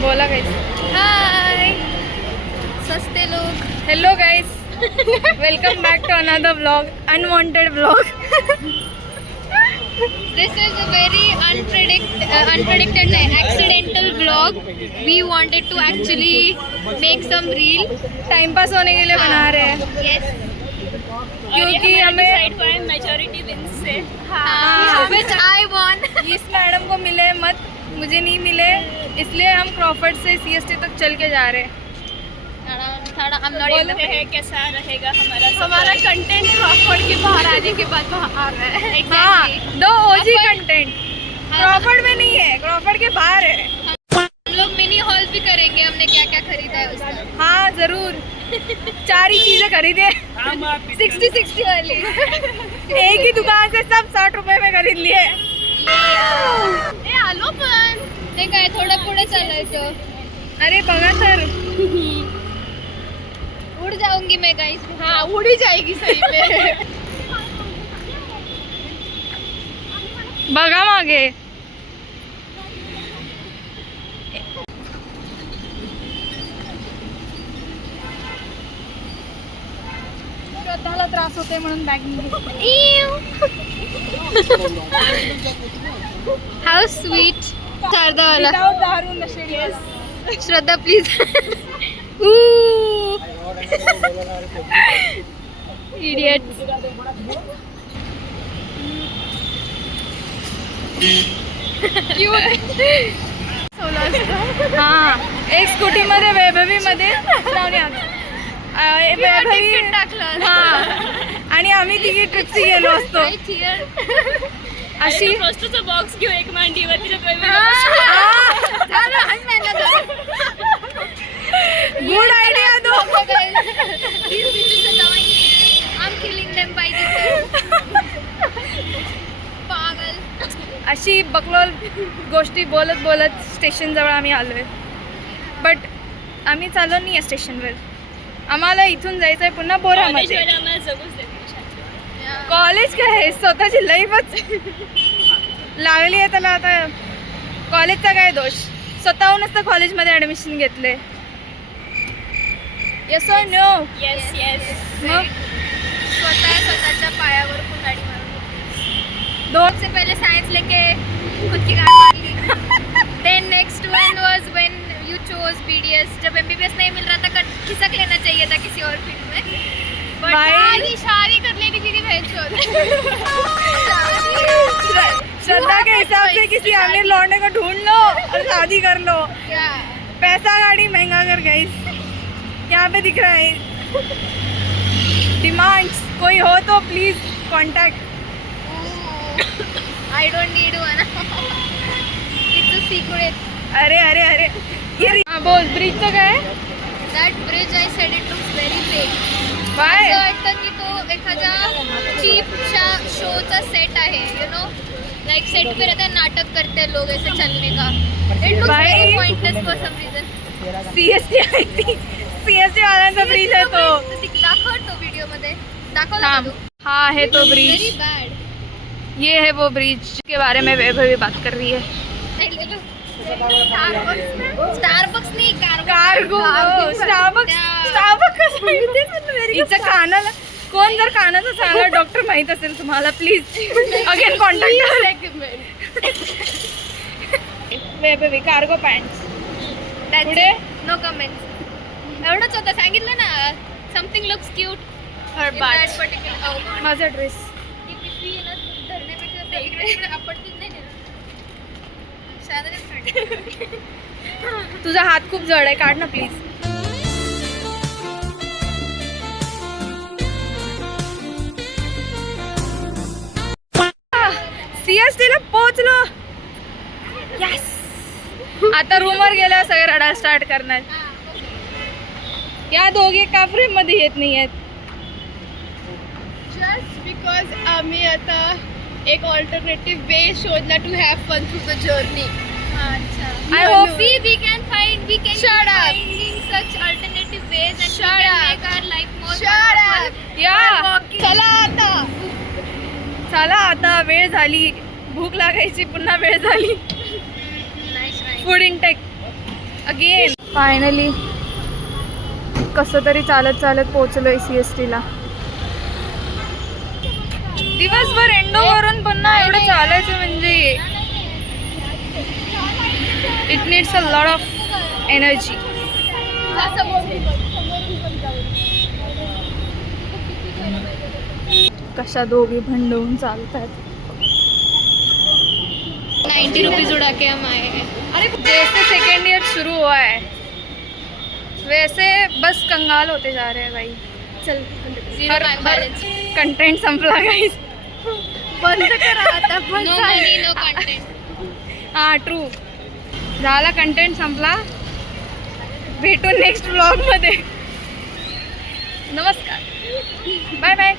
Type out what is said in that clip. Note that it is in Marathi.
बोला गाइस. हाय सस्ते लोग. Hello guys. Welcome back to another vlog. Unwanted vlog. This is a very unpredicted accidental vlog. We wanted to actually make some reel. Time pass होने के लिए बना रहे हैं Yes. क्योंकि हमें मेजॉरिटी विंस से Which I won. इस मैडम को मिले मत, मुझे नहीं मिले, इसलिए हम क्रॉफर्ड से सीएसटी तक चल के जा रहे हैं. I'm not बोल able रहे हैं कैसा रहेगा हमारा कंटेंट क्रॉफर्ड के बाहर आने के बाद बाहर है. हाँ, Exactly. दो ओजी कंटेंट क्रॉफर्ड में नहीं है, क्रॉफर्ड के बाहर है. हम लोग मिनी हॉल भी करेंगे. हमने क्या क्या खरीदा है उसका. हाँ जरूर. 4 ही चीजें खरीदे 60 वाली. एक ही दुकान से सब 60 रुपए में खरीद लिए. आलो पण ते काय थोडं पुढे चालायचं. अरे बघा तर. उड़ जाऊंगी मैं गाइस. हाँ उड़ी जाएगी सही में. बघा मागे. श्रद्धाला त्रास होते म्हणून बॅग हाउ स्वीट. शारदावाला दारू नशेडी. श्रद्धा प्लीज. इडियट. हा एक स्कूटी मध्ये वैभवी मध्ये वैभवी टाकलं. हा आणि आम्ही तिघी ट्रिपची गेलो असतो. अशी वस्तूचा बॉक्स घेऊ एक मांडीवर तिच्यात गुड आयडिया दो. अशी बकलोल गोष्टी बोलत बोलत स्टेशन जवळ आम्ही आलोय. बट आम्ही चाललो नाही आहे स्टेशनवर. आम्हाला इथून जायचं आहे पुन्हा बोरामध्ये. आम्हाला जगूच देत. कॉलेज काय आहे, स्वतःची लाईफच लागली आहे त्याला. आता कॉलेजचा काय दोष, स्वतःहूनच तर कॉलेजमध्ये ॲडमिशन घेतले. येस और नो. Yes yes. मग स्वतःच्या पायावर कुल्हाडी मारून. 2 से पहले साइंस लेके खुद की गाड़ी मार ली. देन नेक्स्ट वन वाज व्हेन यू चोज बीडीएस. जब एमबीबीएस नहीं मिल रहा था खिसक लेना चाहिए था किसी और फील्ड में. भाई शादी कर लेनी थी बहन श्रद्धा के हिसाब से किसी अमीर लौंडे को ढूंढ लो और शादी कर लो. पैसा गाड़ी महंगा कर गई. यहाँ पे दिख रहा है डिमांड्स. कोई हो तो please contact. I don't need one. It's a secret. अरे अरे अरे ये हाँ बोल. ब्रिजचं काय. That bridge I said it looks very fake. Bye. असं वाटतं की तो एखाद्या चीपच्या शोचा सेट आहे. यू नो लाइक सेट पे रहता है, नाटक करते हैं लोग ऐसे चलने का. इट लुक्स भाई. Very pointless for some reason. CST आई थी. सीएसटी वाल्यांचा ब्रिज आहे तो. दाखव तो व्हिडिओ मध्ये. दाखव ना हाँ तू. हाँ है तो वेरी ब्रिज. बॅड. ये है वो ब्रिज के बारे में वैभवी बात कर रही है. स्टारबक्स नाही कार्गो. स्टारबक्स. स्टारबक्स हिचं कानाला कोण जर कानाचं चांगला डॉक्टर माहित असेल तुम्हाला please again contact. Vaibhavi cargo pants. पुढे नो कमेंट्स. एवढंच होतं. सांगितलं ना something looks cute. Her that particular. माझा ड्रेस. ही पिशवी ना धरण्यापेक्षा ते इकडे आपटतील नाही ना. तुझा हात खूप जड आहे, काढ ना प्लीज. सीएसटी ला पोहोचलो. यस. आता रूमवर गेल्यावर सगळे रडायला स्टार्ट करणार. या दोघे का फ्रेम मध्ये येत नाही आहेत. जस्ट बिकॉज आम्ही आता एक ऑल्टरनेटिव्ह वे शोधला to have fun through the journey. I hope we can Shut up. finding such alternative ways and Shut we can up. make our life more Shut colorful. up. या चला आता वेळ झाली. भूक लागायची पुन्हा वेळ झाली. Nice, nice. Food intake again finally कसं तरी चालत चालत पोहोचलोय CST ला. दिवसभर एंडोवरून पुन्हा एवढं चालायचं म्हणजे it needs a lot of energy. कशा दोघी भंडवून चालतात. 90 रुपीज उड़ा के हम आए हैं. अरे जैसे सेकेंड ईयर शुरू हुआ है वैसे बस कंगाल होते जा रहे हैं भाई. चल हर कंटेंट संपला गाईज. बंद करा आता. No money no content. हां ट्रू. झाला कंटेंट संपला. भेटू नेक्स्ट व्लॉग मध्ये. नमस्कार. Bye bye.